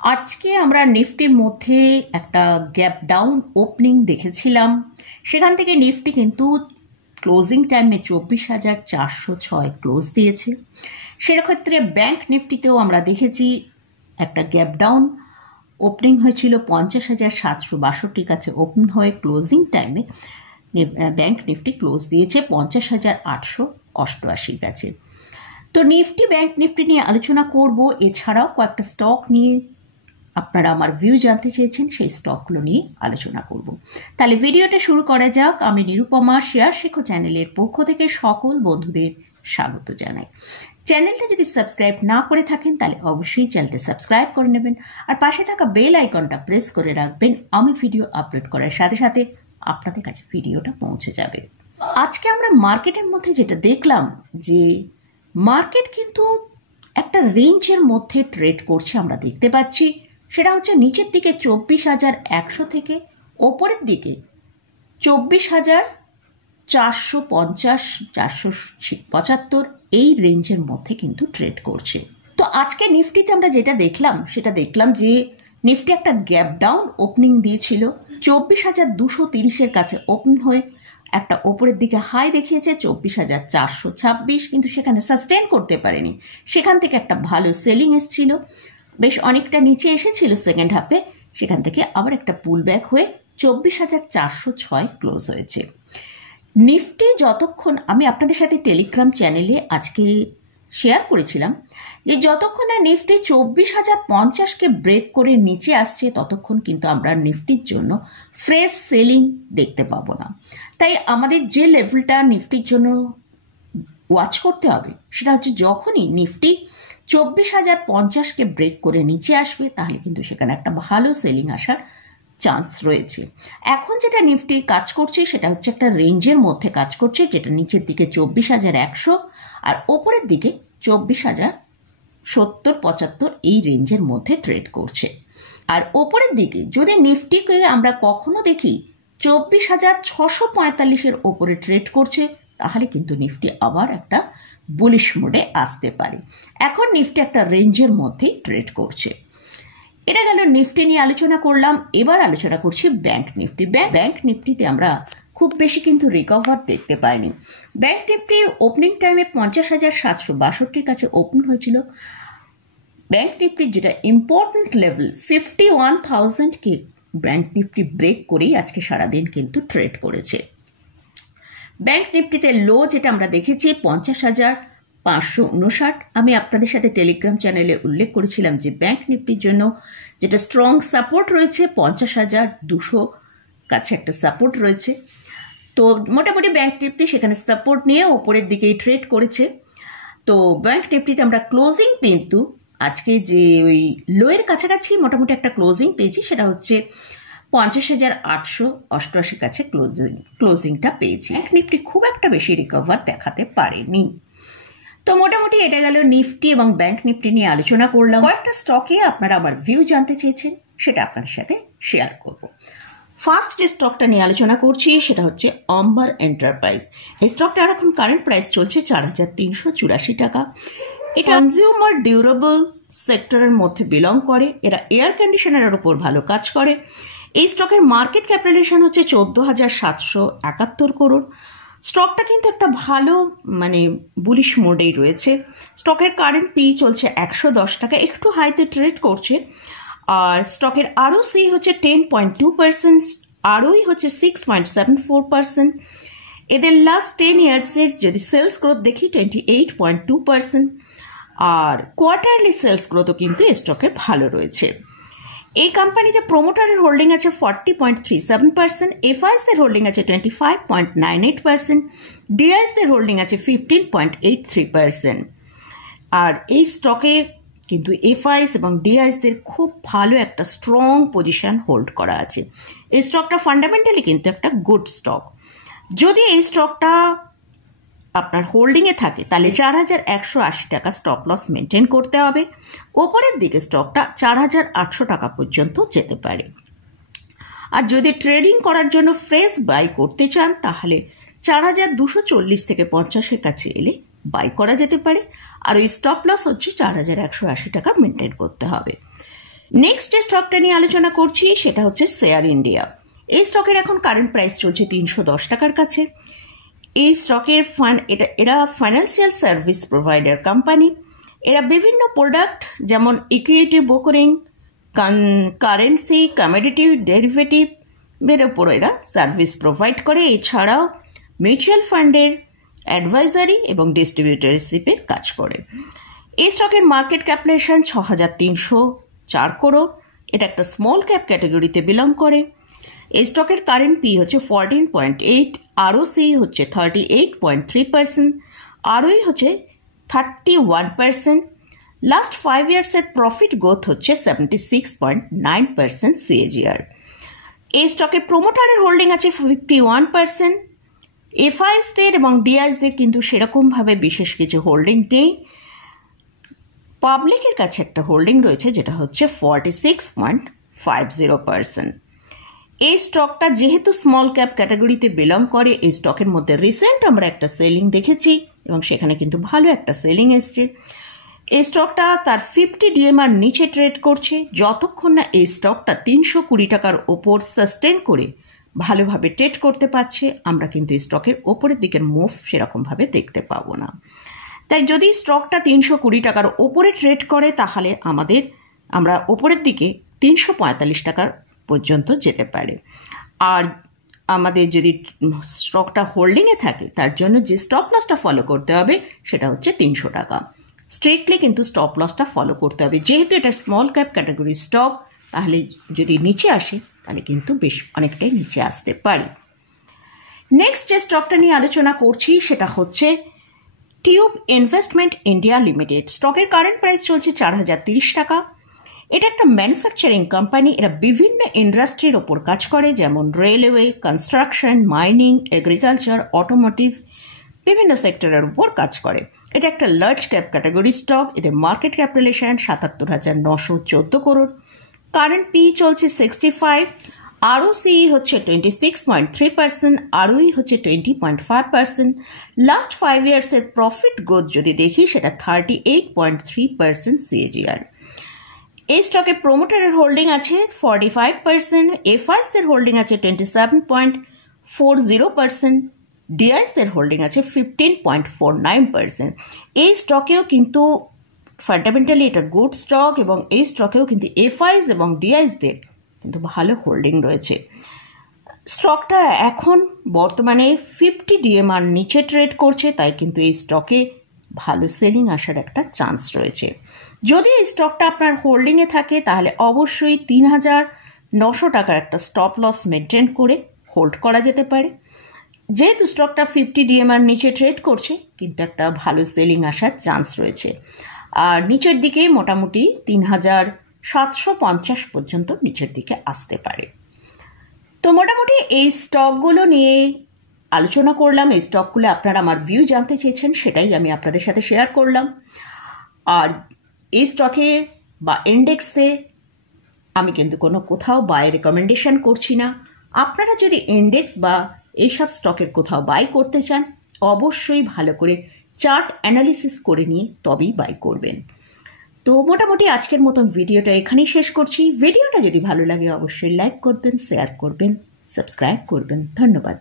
আজকে আমরা নিফটির মধ্যে একটা গ্যাপ ডাউন ওপেনিং দেখেছিলাম। সেখান থেকে নিফটি কিন্তু ক্লোজিং টাইমে 24,406 ক্লোজ দিয়েছে। সেক্ষেত্রে ব্যাংক নিফটিতেও আমরা দেখেছি একটা গ্যাপ ডাউন ওপেনিং হয়েছিল 50,762 কাছে ওপেন হয়ে ক্লোজিং টাইমে ব্যাংক নিফটি ক্লোজ দিয়েছে 50,888 কাছে। তো নিফটি ব্যাংক নিফটি নিয়ে আলোচনা করব, এছাড়াও কয়েকটা স্টক নিয়ে আপনারা আমার ভিউ জানতে চেয়েছেন, সেই স্টকগুলো নিয়ে আলোচনা করব। তাহলে ভিডিওটা শুরু করা যাক। আমি নিরুপমা শেয়ার শেখো চ্যানেলের পক্ষ থেকে সকল বন্ধুদের স্বাগত জানাই। চ্যানেলটা যদি সাবস্ক্রাইব না করে থাকেন তাহলে অবশ্যই চ্যানেলটা সাবস্ক্রাইব করে নেবেন, আর পাশে থাকা বেল আইকনটা প্রেস করে রাখবেন। আমি ভিডিও আপলোড করার সাথে সাথে আপনাদের কাছে ভিডিওটা পৌঁছে যাবে। আজকে আমরা মার্কেটের মধ্যে যেটা দেখলাম, যে মার্কেট কিন্তু একটা রেঞ্জের মধ্যে ট্রেড করছে আমরা দেখতে পাচ্ছি। সেটা হচ্ছে নিচের দিকে 24,100 থেকে ওপরের দিকে 24,450, 475 এই রেঞ্জের মধ্যে কিন্তু ট্রেড করছে। তো আজকে নিফটিতে আমরা যেটা দেখলাম সেটা দেখলাম যে নিফটি একটা গ্যাপ ডাউন ওপেনিং দিয়েছিল 24,230 কাছে ওপেন হয়ে একটা ওপরের দিকে হাই দেখিয়েছে 24,426, কিন্তু সেখানে সাস্টেন করতে পারেনি। সেখান থেকে একটা ভালো সেলিং এসেছিল, বেশ অনেকটা নিচে এসেছিল সেকেন্ড হাফে, সেখান থেকে আবার একটা পুল ব্যাক হয়ে 24,406 ক্লোজ হয়েছে। নিফটি যতক্ষণ, আমি আপনাদের সাথে টেলিগ্রাম চ্যানেলে আজকে শেয়ার করেছিলাম যে যতক্ষণ না নিফটি 24,050কে ব্রেক করে নিচে আসছে ততক্ষণ কিন্তু আমরা নিফটির জন্য ফ্রেশ সেলিং দেখতে পাবো না। তাই আমাদের যে লেভেলটা নিফটির জন্য ওয়াচ করতে হবে সেটা হচ্ছে যখনই নিফটি 24,050কে ব্রেক করে নিচে আসবে তাহলে কিন্তু সেখানে একটা ভালো সেলিং আসার চান্স রয়েছে। এখন যেটা নিফটি কাজ করছে সেটা হচ্ছে একটা রেঞ্জের মধ্যে কাজ করছে, যেটা নিচের দিকে 24,100 আর ওপরের দিকে 24,070-75 এই রেঞ্জের মধ্যে ট্রেড করছে। আর ওপরের দিকে যদি নিফটিকে আমরা কখনো দেখি 24,645-এর ওপরে ট্রেড করছে তাহলে কিন্তু নিফটি আবার একটা বুলিশ মোডে আসতে পারে। এখন নিফটি একটা রেঞ্জের মধ্যেই ট্রেড করছে। এটা গেল নিফটি নিয়ে আলোচনা করলাম। এবার আলোচনা করছি ব্যাংক নিফটি। ব্যাংক নিফটিতে আমরা খুব বেশি কিন্তু রিকভার দেখতে পাইনি। ব্যাংক নিফটি ওপেনিং টাইমে 50,762 কাছে ওপেন হয়েছিল। ব্যাংক নিফটির যেটা ইম্পর্টেন্ট লেভেল 51,000কে ব্যাংক নিফটি ব্রেক করেই আজকে সারাদিন কিন্তু ট্রেড করেছে। ব্যাংক নিফটিতে লো যেটা আমরা দেখেছি 50,559। আমি আপনাদের সাথে টেলিগ্রাম চ্যানেলে উল্লেখ করেছিলাম যে ব্যাংক নিফটির জন্য যেটা স্ট্রং সাপোর্ট রয়েছে 50,200 কাছে একটা সাপোর্ট রয়েছে। তো মোটামুটি ব্যাংক নিফটি সেখানে সাপোর্ট নিয়ে ওপরের দিকেই ট্রেড করেছে। তো ব্যাংক নিফটিতে আমরা ক্লোজিং কিন্তু আজকে যে ওই লোয়ের কাছাকাছি মোটামুটি একটা ক্লোজিং পেয়েছি, সেটা হচ্ছে 50,888 কাছে ক্লোজিংটা পেয়েছি। ব্যাংক নিফটি খুব একটা বেশি রিকভার দেখাতে পারেনি। তো মোটামুটি এটা গেল নিফটি এবং ব্যাংক নিফটি নিয়ে আলোচনা করলাম। কয়েকটা স্টকে আপনারা আমার ভিউ জানতে চেয়েছেন, সেটা আপনাদের সাথে শেয়ার করব। ফার্স্ট যে স্টকটা নিয়ে আলোচনা করছি সেটা হচ্ছে আম্বার এন্টারপ্রাইজ। এই স্টকটার এখন কারেন্ট প্রাইস চলছে 4,384 টাকা। এটা কনজিউমার ডিউরেবল সেক্টরের মধ্যে বিলং করে। এরা এয়ার কন্ডিশনারের উপর ভালো কাজ করে। এই স্টকের মার্কেট ক্যাপিটালাইজেশন হচ্ছে 14,771 করোড়। স্টকটা কিন্তু একটা ভালো বুলিশ মোডেই রয়েছে। স্টকের কারেন্ট পি চলছে 110 টাকা, একটু হাইতে ট্রেড করছে। আর স্টকের আরওসি হচ্ছে 10.2%, আরওই হচ্ছে 6.74%। এদের লাস্ট 10 ইয়ার্সের যদি সেলস গ্রোথ দেখি 28.2%, আর কোয়ার্টারলি সেলস গ্রোথও কিন্তু এই স্টকে ভালো রয়েছে। এই কোম্পানিতে প্রোমোটারের হোল্ডিং আছে 40.37%, এফআইএসদের হোল্ডিং আছে 25.98%, ডিআইএসদের হোল্ডিং আছে 15.83%। আর এই স্টকে কিন্তু এফআইএস এবং ডিআইএসদের খুব ভালো একটা স্ট্রং পজিশন হোল্ড করা আছে। এই স্টকটা ফান্ডামেন্টালি কিন্তু একটা গুড স্টক। যদি এই স্টকটা আপনার হোল্ডিংয়ে থাকে তাহলে 4,180 টাকা স্টপ লস মেনটেন করতে হবে। ওপরের দিকে স্টকটা 4,800 টাকা পর্যন্ত যেতে পারে। আর যদি ট্রেডিং করার জন্য ফ্রেশ বাই করতে চান তাহলে 4,240 থেকে 50-এর কাছে এলে বাই করা যেতে পারে। আর ওই স্টপ লস হচ্ছে 4,180 টাকা মেনটেন করতে হবে। নেক্সট যে স্টকটা নিয়ে আলোচনা করছি সেটা হচ্ছে শেয়ার ইন্ডিয়া। এই স্টকের এখন কারেন্ট প্রাইস চলছে 310 টাকার কাছে। এই স্টকের এরা ফাইন্যান্সিয়াল সার্ভিস প্রোভাইডার কোম্পানি। এরা বিভিন্ন প্রোডাক্ট যেমন ইকুইটি ব্রোকারিং, কারেন্সি, কমোডিটি ডেরিভেটিভের ওপর এরা সার্ভিস প্রোভাইড করে। এছাড়াও মিউচুয়াল ফান্ডের অ্যাডভাইজারি এবং ডিস্ট্রিবিউটরশিপের কাজ করে। এই স্টকের মার্কেট ক্যাপিটালাইজেশন 6,304 করোড়। এটা একটা স্মল ক্যাপ ক্যাটাগরিতে বিলং করে। এই স্টকের কারেন্ট পি হচ্ছে 14.8, আরওসি হচ্ছে 38.3%, আরওই হচ্ছে 31%। লাস্ট 5 ইয়ার্সের প্রফিট গ্রোথ হচ্ছে 76.9% CAGR। এই স্টকের প্রোমোটারের হোল্ডিং আছে 51%। এফআইএসদের এবং ডিআইএসদের কিন্তু সেরকমভাবে বিশেষ কিছু হোল্ডিং নেই। পাবলিকের কাছে একটা হোল্ডিং রয়েছে যেটা হচ্ছে 46.50%। এই স্টকটা যেহেতু স্মল ক্যাপ ক্যাটাগরিতে বিলং করে, এই স্টকের মধ্যে রিসেন্ট আমরা একটা সেলিং দেখেছি এবং সেখানে কিন্তু ভালো একটা সেলিং এসছে। এই স্টকটা তার 50 ডিএমআর নিচে ট্রেড করছে। যতক্ষণ না এই স্টকটা 320 টাকার ওপর সাস্টেন করে ভালোভাবে ট্রেড করতে পারছে, আমরা কিন্তু এই স্টকের ওপরের দিকের মুভ সেরকমভাবে দেখতে পাবো না। তাই যদি স্টকটা 320 টাকার ওপরে ট্রেড করে তাহলে আমরা ওপরের দিকে 345 টাকার পর্যন্ত যেতে পারে। আর আমাদের যদি স্টকটা হোল্ডিংয়ে থাকে তার জন্য যে স্টপ লসটা ফলো করতে হবে সেটা হচ্ছে 300 টাকা। স্ট্রিক্টলি কিন্তু স্টপ লসটা ফলো করতে হবে। যেহেতু এটা স্মল ক্যাপ ক্যাটাগরি স্টক, তাহলে যদি নিচে আসে তাহলে কিন্তু বেশ অনেকটাই নিচে আসতে পারে। নেক্সট যে স্টকটা নিয়ে আলোচনা করছি সেটা হচ্ছে টিউব ইনভেস্টমেন্ট ইন্ডিয়া লিমিটেড। স্টকের কারেন্ট প্রাইস চলছে 4,030 টাকা। এটা একটা ম্যানুফ্যাকচারিং কোম্পানি। এরা বিভিন্ন ইন্ডাস্ট্রির ওপর কাজ করে, যেমন railway, construction, mining, agriculture, automotive, বিভিন্ন সেক্টরের উপর কাজ করে। এটা একটা লার্জ ক্যাপ ক্যাটাগরি স্টক। এদের market capitalisation 77,914 crore. Current P চলছে 65, আরওসি হচ্ছে 26.3%, আরওই হচ্ছে 20.5%। লাস্ট 5 ইয়ার্সের প্রফিট গ্রোথ যদি দেখি সেটা 38.3% CAGR। এই স্টকে প্রোমোটারের হোল্ডিং আছে 45%, এফআইএসদের হোল্ডিং আছে 27.40%, ডিআইএসদের হোল্ডিং আছে 15.49%। এই স্টকেও কিন্তু ফান্ডামেন্টালি এটা গুড স্টক এবং এই স্টকেও কিন্তু এফআইএস এবং ডিআইএসদের কিন্তু ভালো হোল্ডিং রয়েছে। স্টকটা এখন বর্তমানে 50 ডিএমআর নিচে ট্রেড করছে, তাই কিন্তু এই স্টকে ভালো সেলিং আসার একটা চান্স রয়েছে। যদি এই স্টকটা আপনার হোল্ডিংয়ে থাকে তাহলে অবশ্যই 3,900 টাকার একটা স্টপ লস মেনটেন করে হোল্ড করা যেতে পারে। যেহেতু স্টকটা 50 ডিএমআর নিচে ট্রেড করছে, কিন্তু একটা ভালো সেলিং আসার চান্স রয়েছে। আর নিচের দিকে মোটামুটি 3,750 পর্যন্ত নিচের দিকে আসতে পারে। তো মোটামুটি এই স্টকগুলো নিয়ে আলোচনা করলাম। এই স্টকগুলো আপনারা আমার ভিউ জানতে চেয়েছেন, সেটাই আমি আপনাদের সাথে শেয়ার করলাম। আর এই স্টকে বা ইন্ডেক্সে আমি কিন্তু কোথাও বাই রেকমেন্ডেশন করছি না। আপনারা যদি ইন্ডেক্স বা এইসব স্টকের কোথাও বাই করতে চান, অবশ্যই ভালো করে চার্ট অ্যানালিসিস করে নিয়ে তবেই বাই করবেন। তো মোটামুটি আজকের মতন ভিডিওটা এখানেই শেষ করছি। ভিডিওটা যদি ভালো লাগে অবশ্যই লাইক করবেন, শেয়ার করবেন, সাবস্ক্রাইব করবেন। ধন্যবাদ।